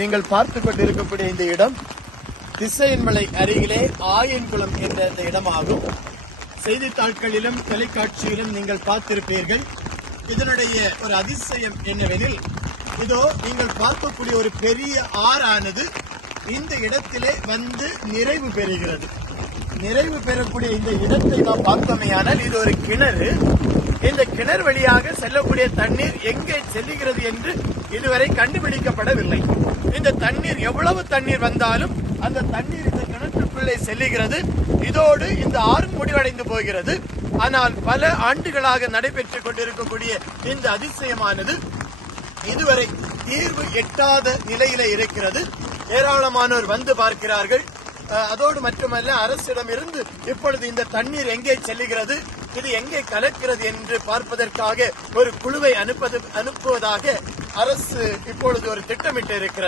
நீங்கள் பார்த்துக் கொண்டிருக்கக்கூடிய இந்த இடம் திசையன்மலை அருகிலே ஆயன்குளம் என்ற இந்த இடமாகும். செய்தித்தாட்களிலும் தொலைக்காட்சியிலும் நீங்கள் பார்த்திருப்பீர்கள். இதனுடைய ஒரு அதிசயம் என்னவெனில், இதோ நீங்கள் பார்க்கக்கூடிய ஒரு பெரிய ஆறானது இந்த இடத்திலே வந்து நிறைவு பெறுகிறது. நிறைவு பெறக்கூடிய இந்த இடத்தை நாம் பார்த்தோமேயானால் இது ஒரு கிணறு. இந்த கிணறு வழியாக செல்லக்கூடிய தண்ணீர் எங்கே செல்லுகிறது என்று இதுவரை கண்டுபிடிக்கப்படவில்லை. இந்த தண்ணீர் எவ்வளவு தண்ணீர் வந்தாலும் அந்த தண்ணீர் இந்த கிணற்றுக்குள்ளே செல்லுகிறது. இதோடு இந்த ஆறு முடிவடைந்து போகிறது. ஆனால் பல ஆண்டுகளாக நடைபெற்றுக் கொண்டிருக்கக்கூடிய இந்த அதிசயமானது இதுவரை தீர்வு எட்டாத நிலையில இருக்கிறது. ஏராளமானோர் வந்து பார்க்கிறார்கள். அதோடு மட்டுமல்ல, அரசிடம் இருந்து இப்பொழுது இந்த தண்ணீர் எங்கே செல்லுகிறது, இது எங்கே கலக்கிறது என்று பார்ப்பதற்காக ஒரு குழுவை அனுப்புவதாக அரசு இப்பொழுது ஒரு திட்டமிட்டு இருக்கிறது.